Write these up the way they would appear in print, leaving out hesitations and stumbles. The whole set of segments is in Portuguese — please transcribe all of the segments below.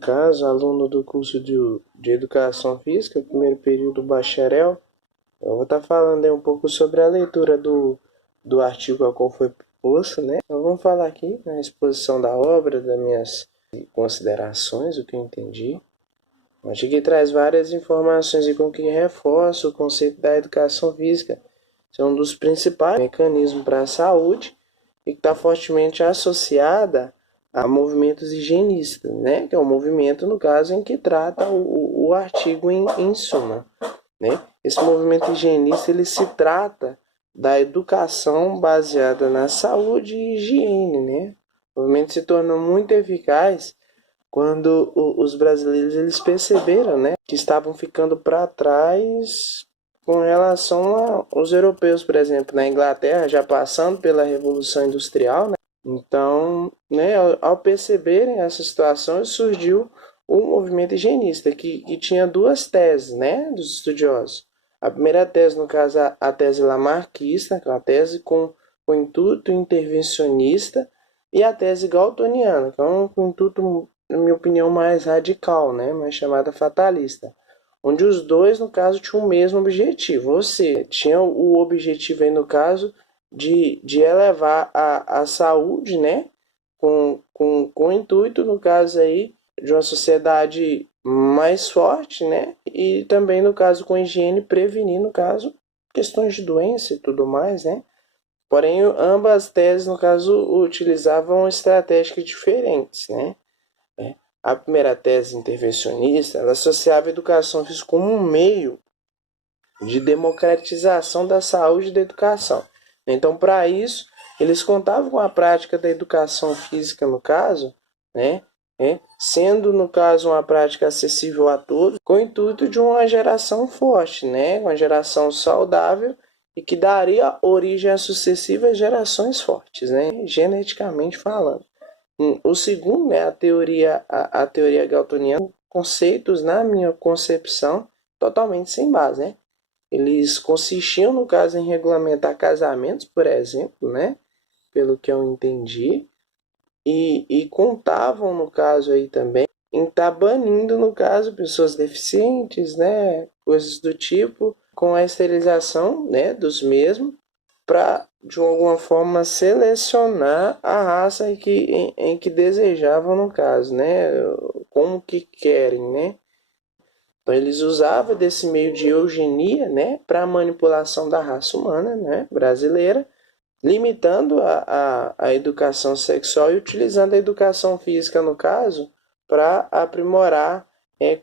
caso, aluno do curso de Educação Física, primeiro período bacharel. Eu vou estar falando aí um pouco sobre a leitura do artigo ao qual foi proposto, né? Então vamos falar aqui na exposição da obra, das minhas considerações, o que eu entendi. O artigo traz várias informações e com que reforça o conceito da educação física. Isso é um dos principais mecanismos para a saúde e que está fortemente associada a movimentos higienistas, né? Que é o movimento, no caso, em que trata o artigo em suma, né? Esse movimento higienista, ele se trata da educação baseada na saúde e higiene, né? O movimento se tornou muito eficaz quando os brasileiros eles perceberam, né, que estavam ficando para trás com relação aos europeus, por exemplo, na Inglaterra, já passando pela Revolução Industrial, né? Então, né, ao perceberem essa situação, surgiu o movimento higienista, que tinha duas teses, né, dos estudiosos. A primeira tese, no caso, a tese lamarckista, que é uma tese com o intuito intervencionista, e a tese galtoniana, que é um intuito, na minha opinião, mais radical, né, mais chamada fatalista, onde os dois, no caso, tinham o mesmo objetivo, ou seja, tinham o objetivo aí, no caso, de elevar a saúde, né, com o intuito, no caso aí, de uma sociedade mais forte, né, e também, no caso, com higiene, prevenir, no caso, questões de doença e tudo mais, né. Porém, ambas teses, no caso, utilizavam estratégias diferentes, né. A primeira tese intervencionista, ela associava a educação física como um meio de democratização da saúde e da educação. Então, para isso, eles contavam com a prática da educação física, no caso, né, sendo, no caso, uma prática acessível a todos, com o intuito de uma geração forte, né, uma geração saudável e que daria origem a sucessivas gerações fortes, né, geneticamente falando. O segundo, né, a teoria galtoniana, conceitos, na minha concepção, totalmente sem base, né? Eles consistiam, no caso, em regulamentar casamentos, por exemplo, né? Pelo que eu entendi, e contavam, no caso aí também, em estar banindo, no caso, pessoas deficientes, né? Coisas do tipo, com a esterilização, né, dos mesmos, para, de alguma forma, selecionar a raça em que desejavam, no caso, né? Como que querem, né? Então, eles usavam desse meio de eugenia, né, para a manipulação da raça humana, né, brasileira, limitando a educação sexual e utilizando a educação física, no caso, para aprimorar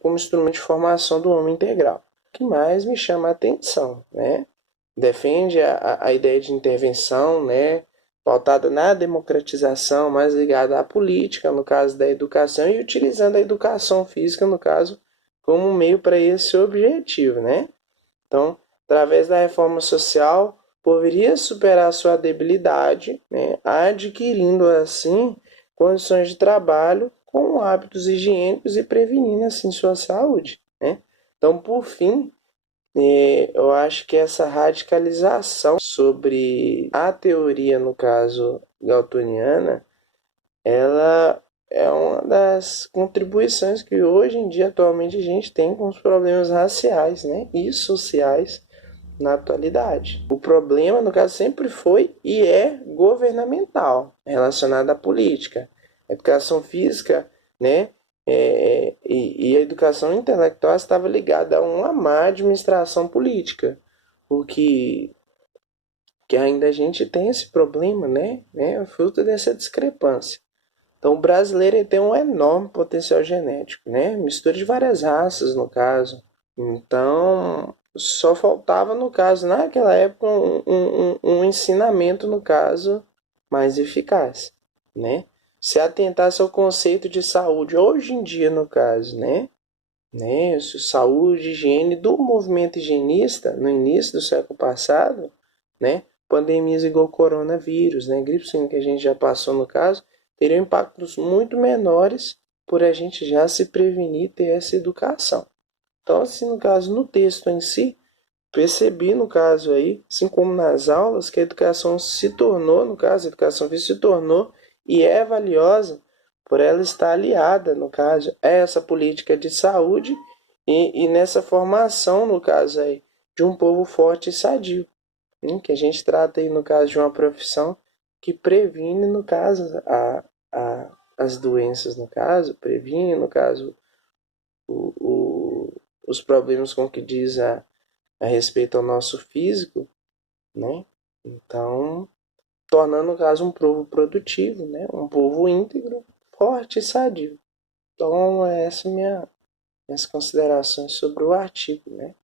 como instrumento de formação do homem integral. O que mais me chama a atenção, né? Defende a ideia de intervenção, né, pautada na democratização, mais ligada à política, no caso da educação, e utilizando a educação física, no caso, como um meio para esse objetivo, né? Então, através da reforma social, poderia superar sua debilidade, né, adquirindo, assim, condições de trabalho com hábitos higiênicos e prevenindo, assim, sua saúde, né? Então, por fim, eu acho que essa radicalização sobre a teoria, no caso, galtoniana, ela é uma das contribuições que hoje em dia, atualmente, a gente tem com os problemas raciais, né, e sociais na atualidade. O problema, no caso, sempre foi e é governamental, relacionado à política. A educação física, né, e a educação intelectual estava ligada a uma má administração política, porque que ainda a gente tem esse problema, né, fruto dessa discrepância. Então, o brasileiro tem um enorme potencial genético, né? Mistura de várias raças, no caso. Então, só faltava, no caso, naquela época, um ensinamento, no caso, mais eficaz, né? Se atentasse ao conceito de saúde, hoje em dia, no caso, né? Saúde, higiene, do movimento higienista, no início do século passado, né? Pandemias igual o coronavírus, né? Gripe suína que a gente já passou, no caso, teriam impactos muito menores por a gente já se prevenir e ter essa educação. Então, assim, no caso, no texto em si, percebi, no caso aí, assim como nas aulas, que a educação se tornou, no caso, a educação física se tornou e é valiosa por ela estar aliada, no caso, a essa política de saúde e nessa formação, no caso aí, de um povo forte e sadio, que a gente trata aí, no caso, de uma profissão que previne, no caso, as doenças, no caso, previne, no caso, os problemas com que diz a respeito ao nosso físico, né? Então, tornando, no caso, um povo produtivo, né? Um povo íntegro, forte e sadio. Então, essas minhas considerações sobre o artigo, né?